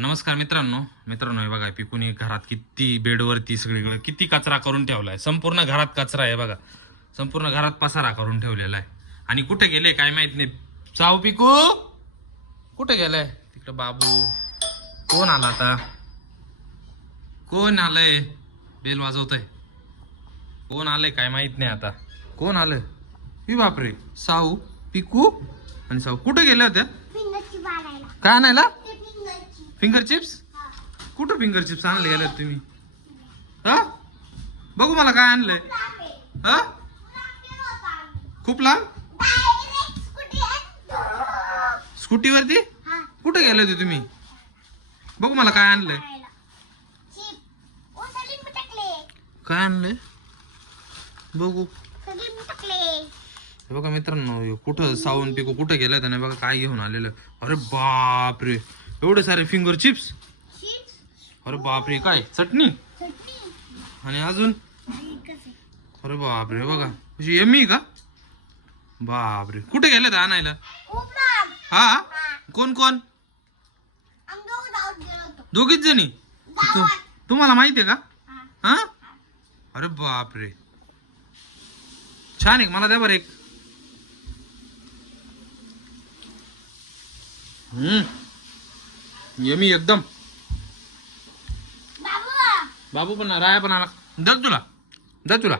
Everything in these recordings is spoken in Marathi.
नमस्कार मित्रांनो हे बघा पिकूनी घरात किती बेडवरती सगळीकडे किती कचरा करून ठेवलाय. संपूर्ण घरात कचरा आहे बघा. संपूर्ण घरात पसारा करून ठेवलेला आहे. आणि कुठे गेले काय माहित नाही. चाव पिकू कुठे गेलाय? तिकडे बाबू. कोण आला आता? कोण आलंय? बेल वाजवतय. कोण आलंय काय माहित नाही आता. कोण आलंय? ही बापरे. साऊ पिकू आणि साऊ कुठे गेल्या होत्या? काय आणायला? Finger chips. कुठं फिंगर चिप्स आणले गेले तुम्ही? हा बघू मला काय आणलंय. हा खूप लांब स्कूटीवरती. कुठे गेले होते तुम्ही? बघू मला काय आणलंय. काय आणलंय बघू. हे बघा मित्रांनो कुठं साऊन पिकू कुठं गेलाय त्याने बघा काय घेऊन आलेलं. अरे बापरे एवढे सारे फिंगर चिप्स. अरे बापरे काय चटणी आणि अजून. अरे बापरे बघा कशी यम्मी का. बापरे कुठे गेले आणायला? हा कोण कोण? दोघीच जणी. तुम्हाला माहितीये का? हा अरे बापरे छान आहे. मला द्या बरं एक. यमी एकदम. बाबू पण राया पण आला. दर तुला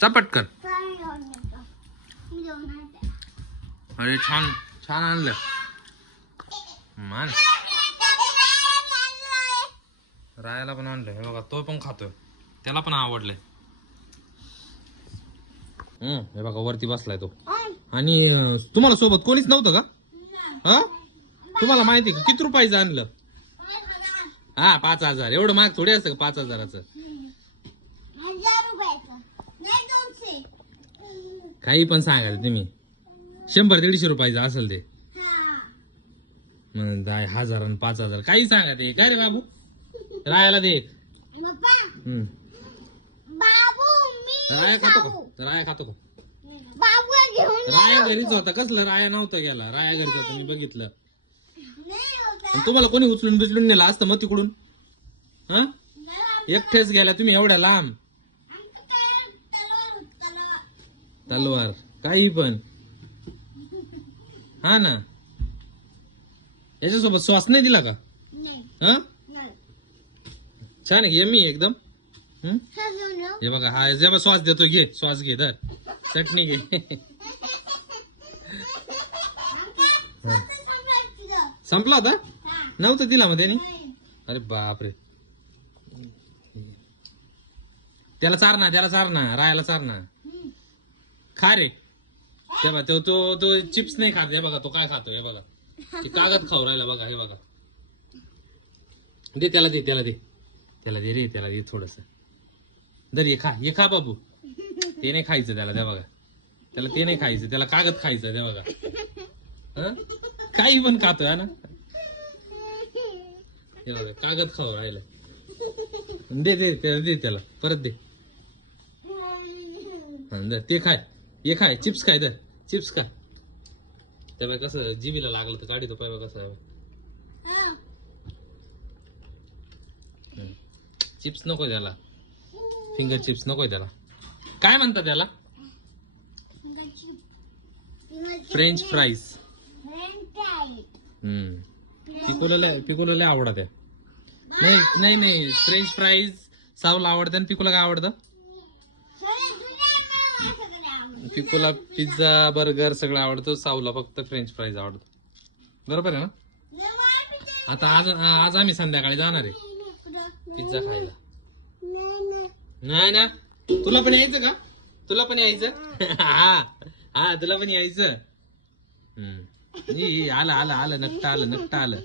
चपटकन. अरे छान छान आणलं मान. रायाला पण आणलं. हे बघा तो पण खातोय. त्याला पण आवडलंय. हे बघा वरती बसलाय तो. आणि तुम्हाला सोबत कोणीच नव्हतं का? हा तुम्हाला माहिती का किती रुपयाचं आणलं? हा 5,000. एवढं महाग थोडे असतं का 5,000चं? काही पण सांगाल तुम्ही. 100-150 रुपयाचं असेल ते. 10,000 आणि 5,000 काही सांगा ते. काय रे बाबू रायाला दे. राया खातो का? राया खातो का? राया घरीच होता. कसलं राया नव्हता गेला. राया घरीच होता मी बघितलं. तुम्हाला कोणी उचलून बिचलून नेला असतं मग तिकडून? हा एकटेच गेला तुम्ही एवढ्या लांब. तलवार काही पण. हा ना याच्यासोबत श्वास नाही दिला का? हा छान आहे यम्मी एकदम. हे बघा हा जेव्हा श्वास देतो घे. श्वास घे तर चटणी घे. संपला होता नव्हतं दिला मग त्याने. अरे बापरे त्याला चार ना रायाला चार ना. खा रे. तेव्हा तो चिप्स नाही खात. हे बघा तो काय खातो. हे बघा ते कागद खाऊ राहिला बघा. हे बघा दे त्याला दे रे. त्याला दे थोडस. दर ये खा बाबू. ते नाही खायचं त्याला. त्या बघा त्याला ते नाही खायचं. त्याला कागद खायचं. ते बघा काही पण खातोय ना. हे बघा कागद खाऊ राहिलं. दे त्याला परत दे. ते खाय खाय चिप्स खाय. दर चिप्स खा. त्या कसं जिबीला लागलं तर काढी तो पाय कसं. चिप्स नको त्याला. फिंगर चिप्स नको त्याला. काय म्हणतात त्याला? French fries. पिकोला आवडत आहे. नाही फ्रेंच फ्राईज सावला आवडतं. आणि पिकोला काय आवडतं? पिकोला पिझ्झा बर्गर सगळं आवडतं. सावला फक्त फ्रेंच फ्राईज आवडतं. बरोबर आहे ना? आता आज आम्ही संध्याकाळी जाणार आहे पिझ्झा खायला. नाही ना तुला पण यायचं का? तुला पण यायचं? हा तुला पण यायचं. आलं नकटा आलं.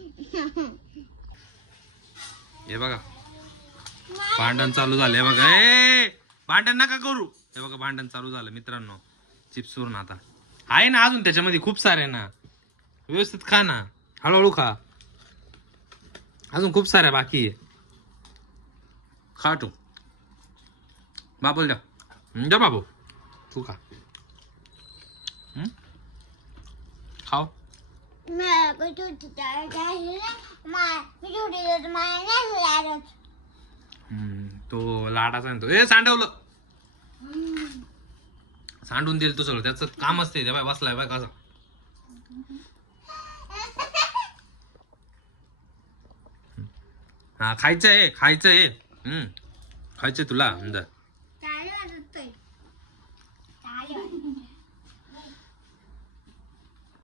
हे बघा भांडण चालू झालं. हे बघा भांडण नका करू. हे बघा भांडण चालू झालं मित्रांनो चिप्स वरून. आता आहे ना अजून त्याच्यामध्ये खूप सारे ना. व्यवस्थित खा ना. हळूहळू खा. अजून खूप साऱ्या बाकी आहे. खा तू. बाबूला द्या बाबू तू खा. खाओ तो लाडा सांगतो ए सांडवलं सांडून देईल तू सगळं त्याचं काम असते त्या बाय बसलाय बाय कसं हा खायचंय खायचंय खायचंय तुला अंदर